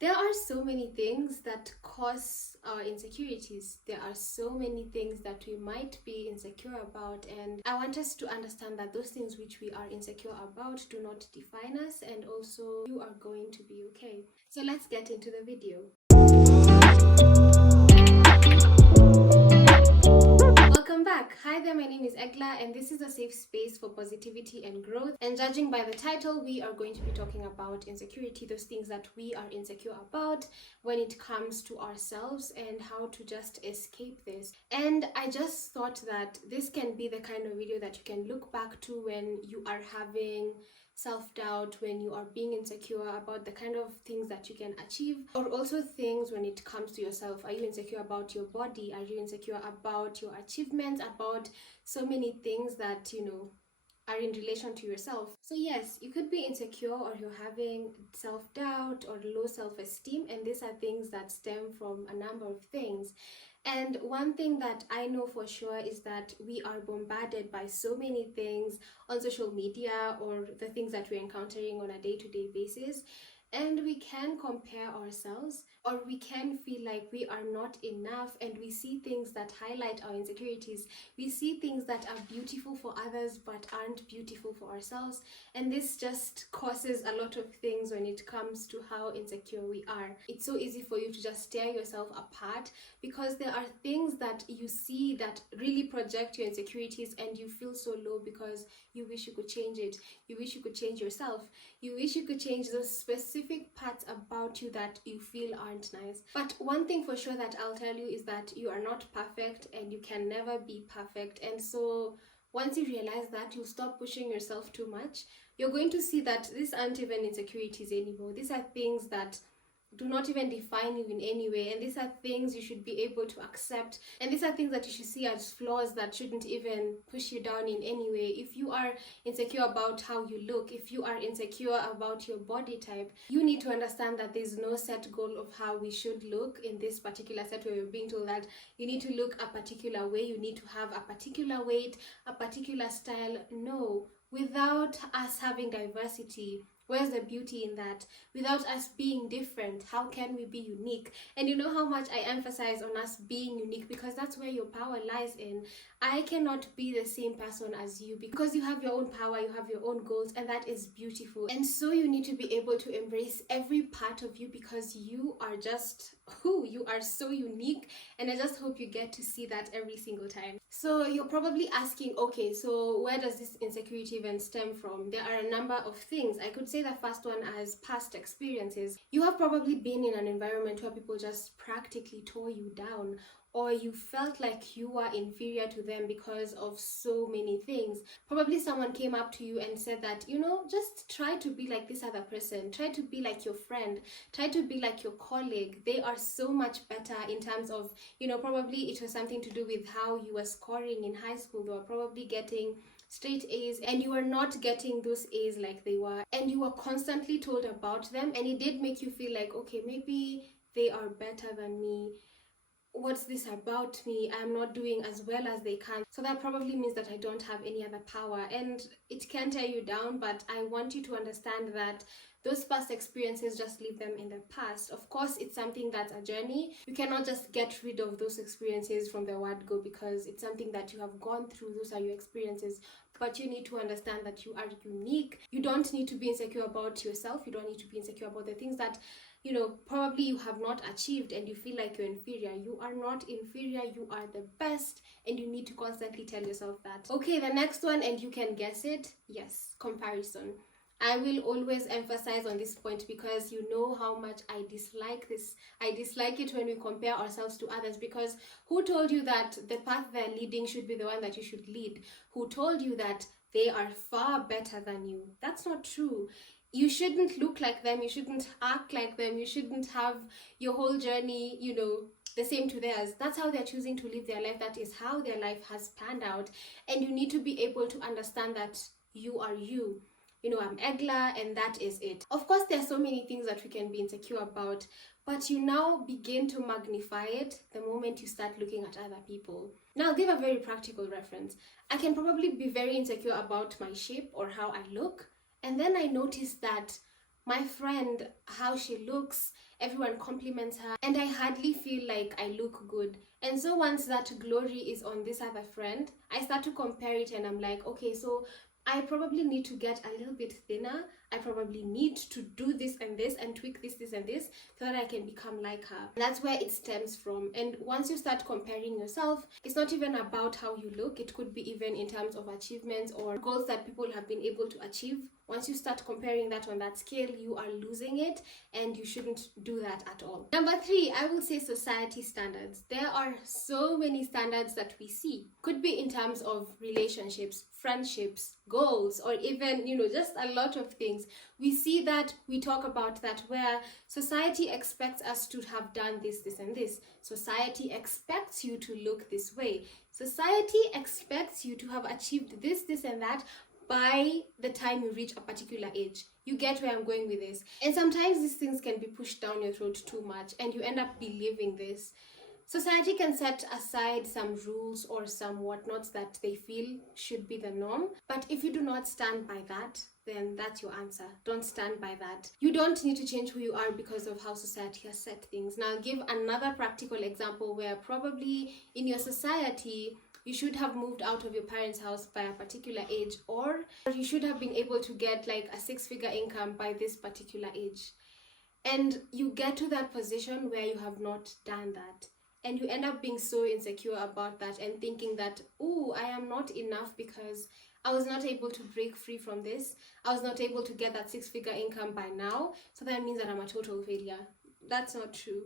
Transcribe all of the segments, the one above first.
There are so many things that cause our insecurities. There are so many things that we might be insecure about, and I want us to understand that those things which we are insecure about do not define us, and also you are going to be okay. So let's get into the video. Welcome back. Hi there, my name is Egla, and this is a safe space for positivity and growth. And judging by the title, we are going to be talking about insecurity, those things that we are insecure about when it comes to ourselves and how to just escape this. And I just thought that this can be the kind of video that you can look back to when you are having self-doubt, when you are being insecure about the kind of things that you can achieve, or also things when it comes to yourself. Are you insecure about your body? Are you insecure about your achievements, about so many things that are in relation to yourself? So yes, you could be insecure, or you're having self-doubt or low self-esteem, and these are things that stem from a number of things. And one thing that I know for sure is that we are bombarded by so many things on social media, or the things that we're encountering on a day-to-day basis. And we can compare ourselves, or we can feel like we are not enough, and we see things that highlight our insecurities. We see things that are beautiful for others but aren't beautiful for ourselves, and this just causes a lot of things when it comes to how insecure we are. It's so easy for you to just tear yourself apart because there are things that you see that really project your insecurities, and you feel so low because you wish you could change it. You wish you could change yourself. You wish you could change those specific parts about you that you feel aren't nice. But one thing for sure that I'll tell you is that you are not perfect, and you can never be perfect. And so once you realize that, you'll stop pushing yourself too much. You're going to see that these aren't even insecurities anymore. These are things that do not even define you in any way, and these are things you should be able to accept, and these are things that you should see as flaws that shouldn't even push you down in any way. If you are insecure about how you look, if you are insecure about your body type, you need to understand that there's no set goal of how we should look in this particular set where you're being told that you need to look a particular way, you need to have a particular weight, a particular style. No, without us having diversity, where's the beauty in that? Without us being different, how can we be unique? And you know how much I emphasize on us being unique, because that's where your power lies in. I cannot be the same person as you, because you have your own power, you have your own goals, and that is beautiful. And so you need to be able to embrace every part of you, because you are just who you are, so unique. And I just hope you get to see that every single time. So you're probably asking, okay, so where does this insecurity even stem from? There are a number of things. I could say the first one as past experiences. You have probably been in an environment where people just practically tore you down, or you felt like you were inferior to them because of so many things. Probably someone came up to you and said that, just try to be like this other person, try to be like your friend, try to be like your colleague. They are so much better in terms of, probably it was something to do with how you were scoring in high school. They were probably getting straight A's, and you were not getting those A's like they were, and you were constantly told about them, and it did make you feel like, okay, maybe they are better than me. What's this about me? I'm not doing as well as they can. So that probably means that I don't have any other power, and it can tear you down. But I want you to understand that those past experiences, just leave them in the past. Of course, it's something that's a journey. You cannot just get rid of those experiences from the word go, because it's something that you have gone through. Those are your experiences. But you need to understand that you are unique. You don't need to be insecure about yourself. You don't need to be insecure about the things that probably you have not achieved, and you feel like you're inferior. You are not inferior, you are the best, and you need to constantly tell yourself that. Okay, the next one, and you can guess it. Yes, comparison. I will always emphasize on this point, because you know how much I dislike this. I dislike it when we compare ourselves to others, because who told you that the path they're leading should be the one that you should lead? Who told you that they are far better than you? That's not true. You shouldn't look like them, you shouldn't act like them, you shouldn't have your whole journey, the same to theirs. That's how they're choosing to live their life. That is how their life has panned out. And you need to be able to understand that you are you. I'm Egla, and that is it. Of course, there are so many things that we can be insecure about, but you now begin to magnify it the moment you start looking at other people. Now, I'll give a very practical reference. I can probably be very insecure about my shape or how I look, and then I notice that my friend, how she looks, everyone compliments her, and I hardly feel like I look good. And so once that glory is on this other friend, I start to compare it, and I'm like, okay, so I probably need to get a little bit thinner. I probably need to do this and tweak this and this so that I can become like her. That's where it stems from. And once you start comparing yourself, it's not even about how you look. It could be even in terms of achievements or goals that people have been able to achieve. Once you start comparing that on that scale, you are losing it, and you shouldn't do that at all. Number 3, I will say society standards. There are so many standards that we see. Could be in terms of relationships, friendships, goals, or even, just a lot of things. We see that, we talk about that, where society expects us to have done this, and this. Society expects you to look this way. Society expects you to have achieved this, and that by the time you reach a particular age. You get where I'm going with this. And sometimes these things can be pushed down your throat too much, and you end up believing this. Society can set aside some rules or some whatnots that they feel should be the norm. But if you do not stand by that, then that's your answer. Don't stand by that. You don't need to change who you are because of how society has set things. Now, I'll give another practical example where probably in your society, you should have moved out of your parents' house by a particular age, or you should have been able to get like a 6-figure income by this particular age. And you get to that position where you have not done that. And you end up being so insecure about that and thinking that, oh, I am not enough because I was not able to break free from this. I was not able to get that 6-figure income by now. So that means that I'm a total failure. That's not true.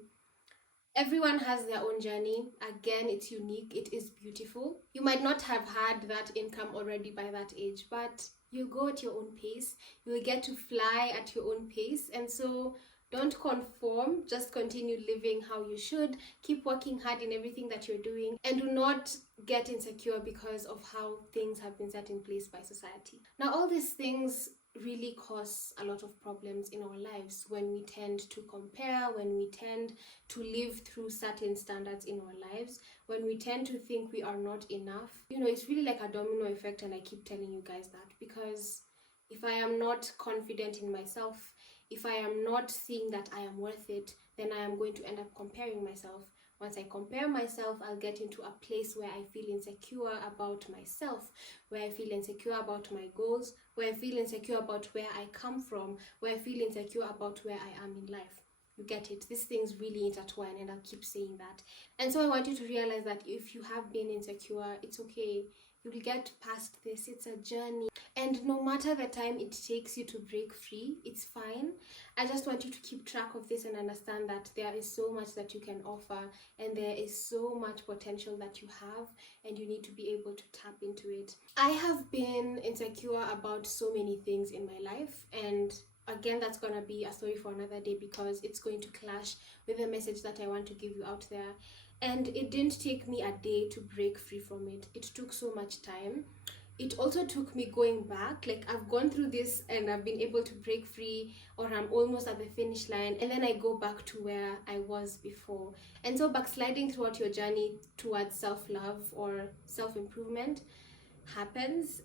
Everyone has their own journey. Again, it's unique. It is beautiful. You might not have had that income already by that age, but you'll go at your own pace. You'll get to fly at your own pace. And so don't conform. Just continue living how you should. Keep working hard in everything that you're doing. And do not get insecure because of how things have been set in place by society. Now, all these things really cause a lot of problems in our lives when we tend to compare, when we tend to live through certain standards in our lives, when we tend to think we are not enough. It's really like a domino effect, and I keep telling you guys that, because if I am not confident in myself, if I am not seeing that I am worth it, then I am going to end up comparing myself. Once I compare myself, I'll get into a place where I feel insecure about myself, where I feel insecure about my goals, where I feel insecure about where I come from, where I feel insecure about where I am in life. You get it? These things really intertwine, and I'll keep saying that. And so I want you to realize that if you have been insecure, it's okay. You will get past this. It's a journey. And no matter the time it takes you to break free, it's fine. I just want you to keep track of this and understand that there is so much that you can offer, and there is so much potential that you have, and you need to be able to tap into it. I have been insecure about so many things in my life, and again, that's gonna be a story for another day because it's going to clash with the message that I want to give you out there. And it didn't take me a day to break free from it. It took so much time. It also took me going back. Like, I've gone through this and I've been able to break free, or I'm almost at the finish line, and then I go back to where I was before. And so backsliding throughout your journey towards self-love or self-improvement happens.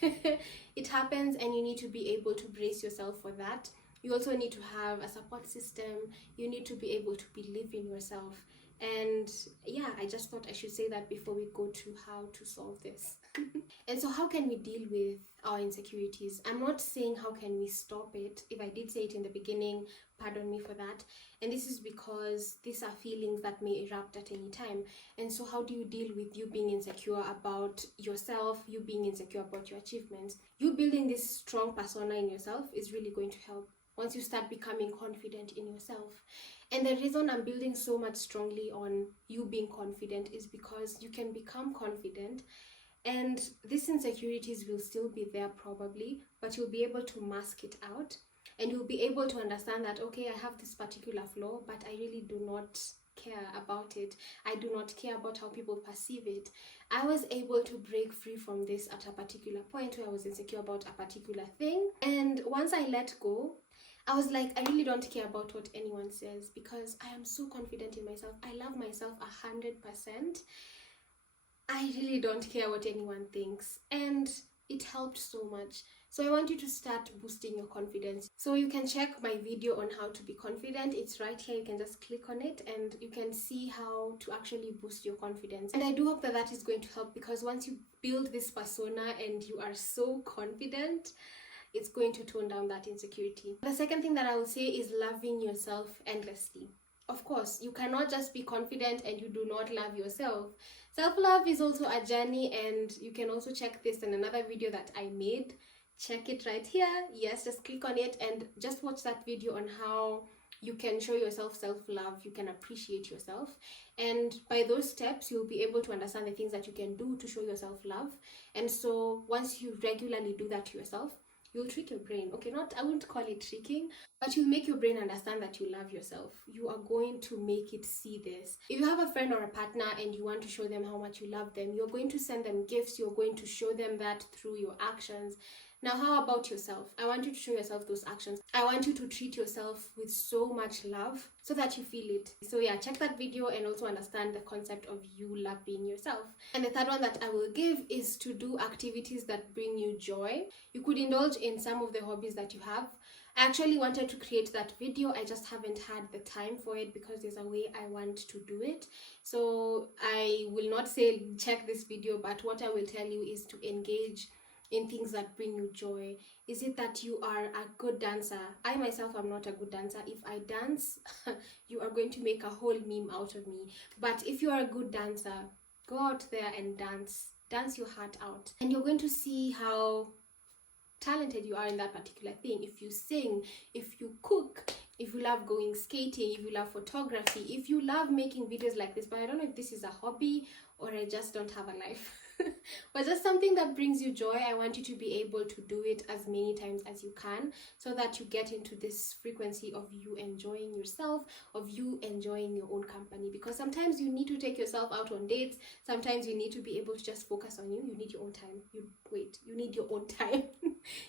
It happens, and you need to be able to brace yourself for that. You also need to have a support system. You need to be able to believe in yourself. And yeah, I just thought I should say that before we go to how to solve this. And so how can we deal with our insecurities? I'm not saying how can we stop it. If I did say it in the beginning, pardon me for that. And this is because these are feelings that may erupt at any time. And so how do you deal with you being insecure about yourself, you being insecure about your achievements? You building this strong persona in yourself is really going to help once you start becoming confident in yourself. And the reason I'm building so much strongly on you being confident is because you can become confident, and these insecurities will still be there probably, but you'll be able to mask it out, and you'll be able to understand that, okay, I have this particular flaw, but I really do not care about it. I do not care about how people perceive it. I was able to break free from this at a particular point where I was insecure about a particular thing, and once I let go, I was like, I really don't care about what anyone says because I am so confident in myself. I love myself 100%. I really don't care what anyone thinks. And it helped so much. So I want you to start boosting your confidence. So you can check my video on how to be confident. It's right here. You can just click on it and you can see how to actually boost your confidence. And I do hope that that is going to help, because once you build this persona and you are so confident, it's going to tone down that insecurity. The second thing that I will say is loving yourself endlessly. Of course, you cannot just be confident and you do not love yourself. Self-love is also a journey, and you can also check this in another video that I made. Check it right here. Yes, just click on it and just watch that video on how you can show yourself self-love, you can appreciate yourself. And by those steps, you'll be able to understand the things that you can do to show yourself love. And so once you regularly do that to yourself, you'll trick your brain. Okay, I wouldn't call it tricking, but you'll make your brain understand that you love yourself. You are going to make it see this. If you have a friend or a partner and you want to show them how much you love them, you're going to send them gifts. You're going to show them that through your actions. Now, how about yourself? I want you to show yourself those actions. I want you to treat yourself with so much love so that you feel it. So yeah, check that video and also understand the concept of you loving yourself. And the third one that I will give is to do activities that bring you joy. You could indulge in some of the hobbies that you have. I actually wanted to create that video. I just haven't had the time for it because there's a way I want to do it. So I will not say check this video, but what I will tell you is to engage in things that bring you joy. Is it that you are a good dancer? I myself am not a good dancer. If I dance, you are going to make a whole meme out of me. But if you are a good dancer, go out there and dance. Dance your heart out. And you're going to see how talented you are in that particular thing. If you sing, if you cook, if you love going skating, if you love photography, if you love making videos like this, but I don't know if this is a hobby or I just don't have a life. But just something that brings you joy. I want you to be able to do it as many times as you can, so that you get into this frequency of you enjoying yourself, of you enjoying your own company. Because sometimes you need to take yourself out on dates. Sometimes you need to be able to just focus on you. You need your own time. You need your own time.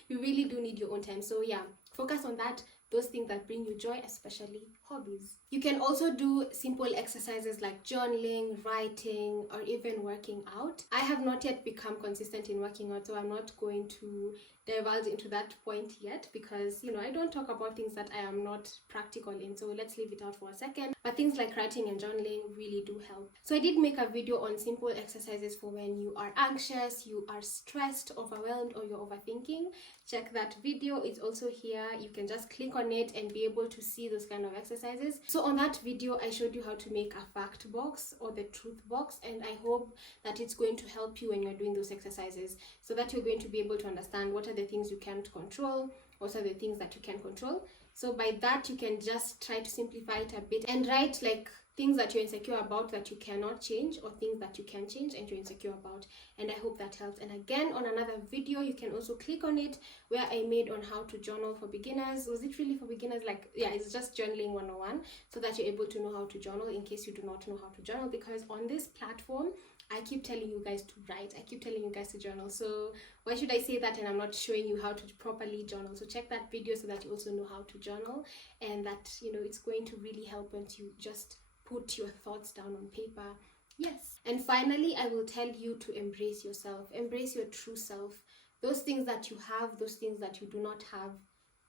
You really do need your own time. So yeah, focus on that. Those things that bring you joy, especially hobbies. You can also do simple exercises like journaling, writing, or even working out. I have not yet become consistent in working out, so I'm not going to divulge into that point yet, because I don't talk about things that I am not practical in, so let's leave it out for a second. But things like writing and journaling really do help. So I did make a video on simple exercises for when you are anxious, you are stressed, overwhelmed, or you're overthinking. Check that video. It's also here. You can just click on it and be able to see those kind of exercises. So on that video, I showed you how to make a fact box or the truth box, and I hope that it's going to help you when you're doing those exercises, so that you're going to be able to understand what are the things you can't control, what are the things that you can control. So by that, you can just try to simplify it a bit and write like things that you're insecure about that you cannot change, or things that you can change and you're insecure about. And I hope that helps. And again, on another video, you can also click on it, where I made on how to journal for beginners. Was it really for beginners? Like, yeah, it's just journaling 101, so that you're able to know how to journal in case you do not know how to journal. Because on this platform, I keep telling you guys to write. I keep telling you guys to journal. So why should I say that and I'm not showing you how to properly journal? So check that video so that you also know how to journal, and that, it's going to really help once you just put your thoughts down on paper. Yes. And finally, I will tell you to embrace yourself. Embrace your true self. Those things that you have, those things that you do not have,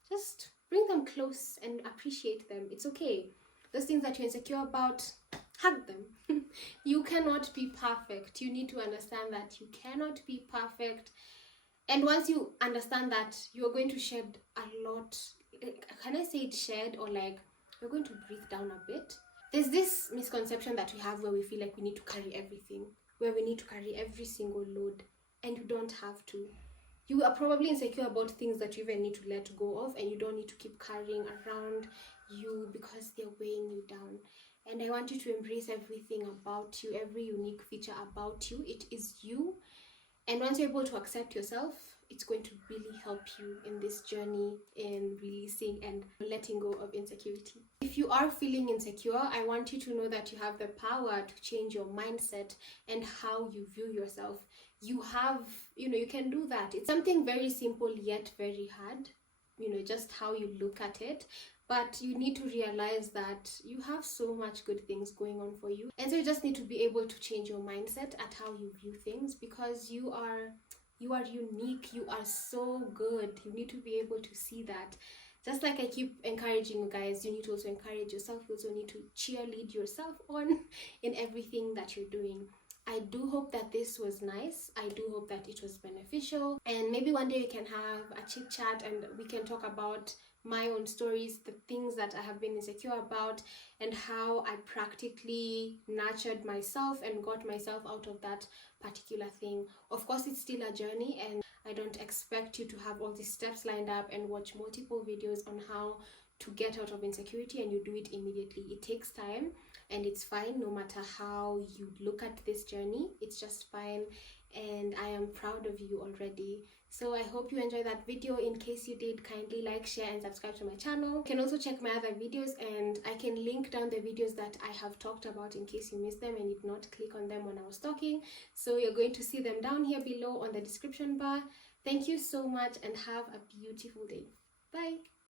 just bring them close and appreciate them. It's okay. Those things that you're insecure about, hug them. You cannot be perfect. You need to understand that you cannot be perfect. And once you understand that, you're going to shed a lot. Can I say it shed, or like you're going to breathe down a bit? There's this misconception that we have where we feel like we need to carry everything, where we need to carry every single load, and you don't have to. You are probably insecure about things that you even need to let go of, and you don't need to keep carrying around you because they're weighing you down. And I want you to embrace everything about you, every unique feature about you. It is you. And once you're able to accept yourself, it's going to really help you in this journey in releasing and letting go of insecurity. If you are feeling insecure, I want you to know that you have the power to change your mindset and how you view yourself. You have, you can do that. It's something very simple yet very hard, just how you look at it. But you need to realize that you have so much good things going on for you. And so you just need to be able to change your mindset at how you view things, because you are You are unique. You are so good. You need to be able to see that. Just like I keep encouraging you guys, you need to also encourage yourself. You also need to cheerlead yourself on in everything that you're doing. I do hope that this was nice. I do hope that it was beneficial. And maybe one day we can have a chit chat and we can talk about my own stories, the things that I have been insecure about, and how I practically nurtured myself and got myself out of that particular thing. Of course, it's still a journey, and I don't expect you to have all these steps lined up and watch multiple videos on how to get out of insecurity and you do it immediately. It takes time, and it's fine no matter how you look at this journey. It's just fine, and I am proud of you already. So I hope you enjoyed that video. In case you did, kindly like, share and subscribe to my channel. You can also check my other videos, and I can link down the videos that I have talked about in case you missed them and did not click on them when I was talking. So you're going to see them down here below on the description bar. Thank you so much and have a beautiful day. Bye.